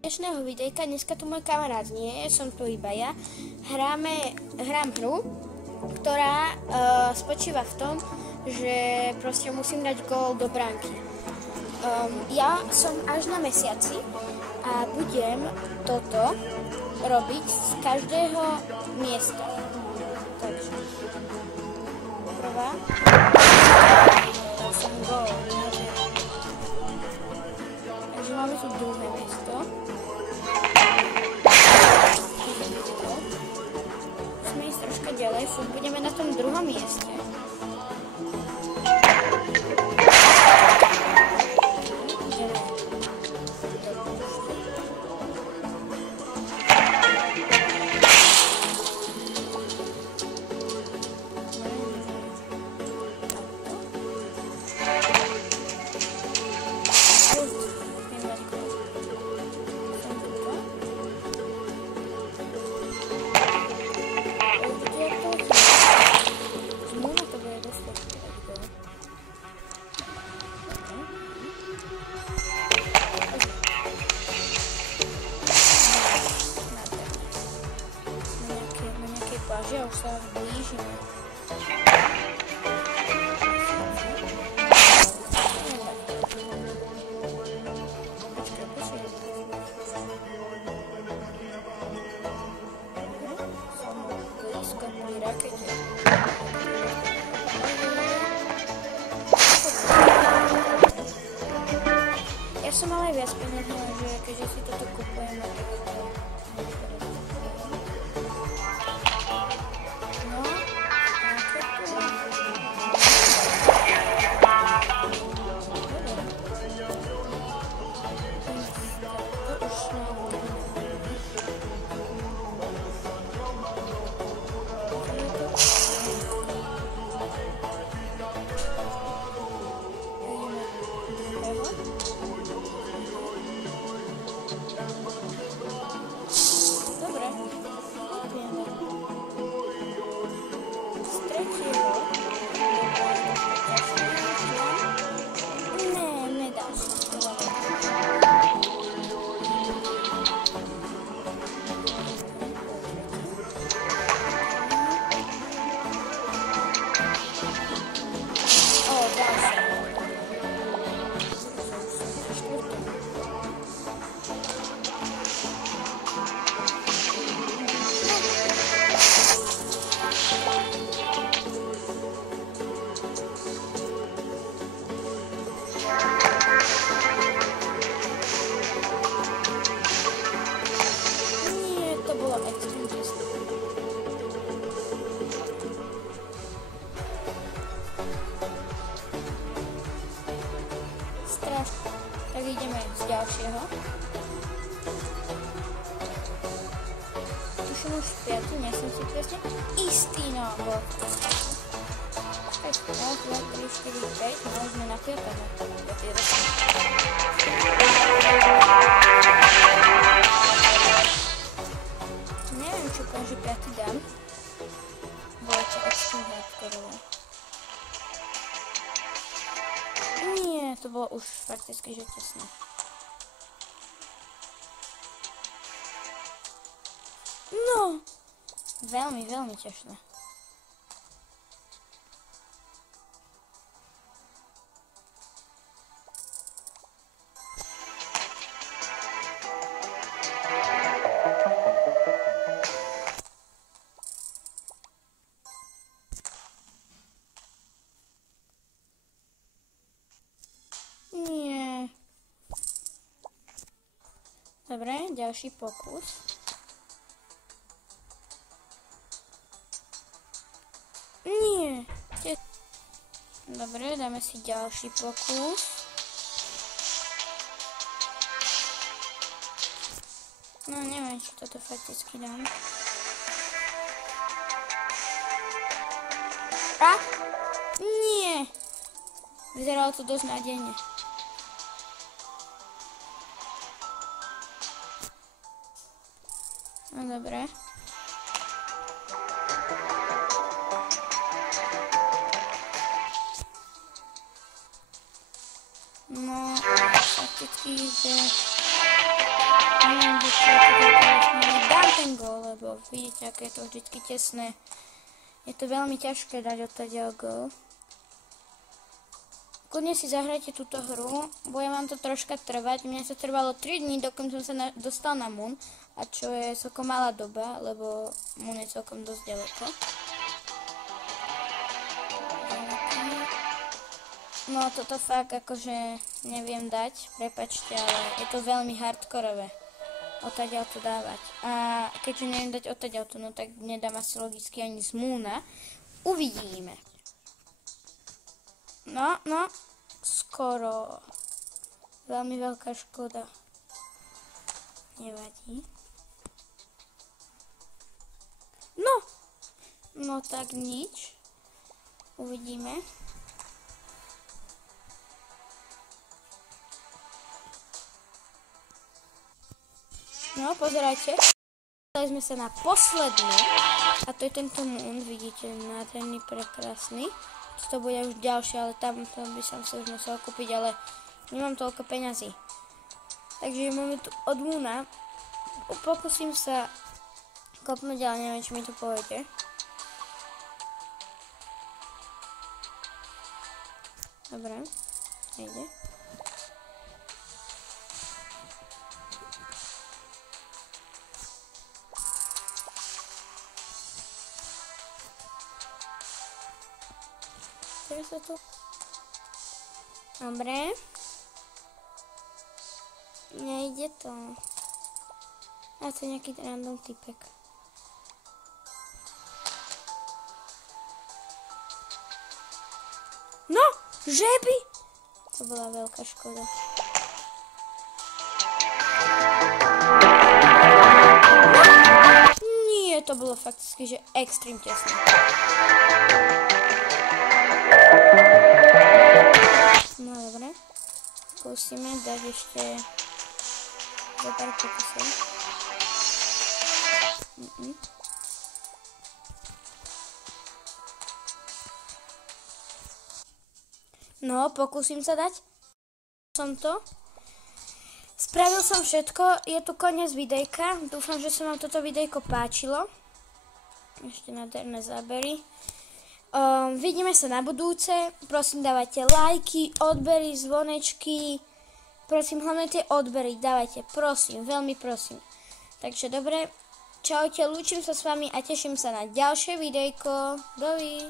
Dnešného videjka, dneska tu môj kamarát nie je, som tu iba ja. Hrám hru, ktorá spočíva v tom, že proste musím dať gól do bránky. Ja som až na mesiaci a budem toto robiť z každého miesta. Takže prvá. Som gól. Takže máme tu druhé miesto. Musíme ísť troška ďalej, furt budeme na tom druhom mieste. Ja už sa blížime. Som blízko pri rakete. Ja som ale viac peniazí, že keďže si toto kupujeme, tak ideme z ďalšieho. Tuším už 5, nie som si presne istý, no bol. 5, 2, 3, 4, 5, no sme na 5, no. Neviem, čo poviem, že 5 dám. Bolo to extrém hardcore. Nie, to bolo už prakticky, že tesné. No, veľmi, veľmi tesné. Dobre, ďalší pokus. Nie. Dobre, dáme si ďalší pokus. No, neviem, či toto fakticky dám. A? Nie. Vyzeralo to dosť nádejne. No dobre. No, fakticky, že... No, dám ten gól, lebo vidíte, aké je to vždycky tesné. Je to veľmi ťažké dať odtiaľ gól. Kľudne si zahrajte túto hru, bude vám to troška trvať. Mne to trvalo 3 dní, dokým som sa dostal na Moon, a čo je celkom malá doba, lebo Moon je celkom dosť ďaleko. No toto fakt akože neviem dať, prepáčte, ale je to veľmi hardkorové odtiaľ to dávať. A keďže neviem dať odtiaľ to, no tak nedám asi logicky ani z Moona. Uvidíme. No, skoro. Veľmi veľká škoda. Nevadí. No tak nič. Uvidíme. No, pozerajte. Dali sme sa na poslednú. A to je tento Moon, vidíte, nádherný, prekrásny. To bude už ďalšie, ale tam by som sa už musel kúpiť, ale nemám toľko peňazí. Takže máme tu od Moona. Pokúsim sa kopnúť, ale neviem, či mi to poviete. Dobre, nejde. Dobre. Nejde to. A to je nejaký random typek. No, že by? To bola veľká škoda. Nie, to bolo fakticky, že extrém tesné. No dobre, skúsime dať ešte za pár pokusov. No, pokúsim sa dať. Som to. Spravil som všetko, je tu koniec videjka. Dúfam, že sa vám toto videjko páčilo. Ešte nádherné zábery. Vidíme sa na budúce, prosím dávajte lajky, odbery, zvonečky, prosím hlavne tie odbery dávajte, prosím, veľmi prosím. Takže dobre, čaute, lúčim sa s vami a teším sa na ďalšie videjko, dovi.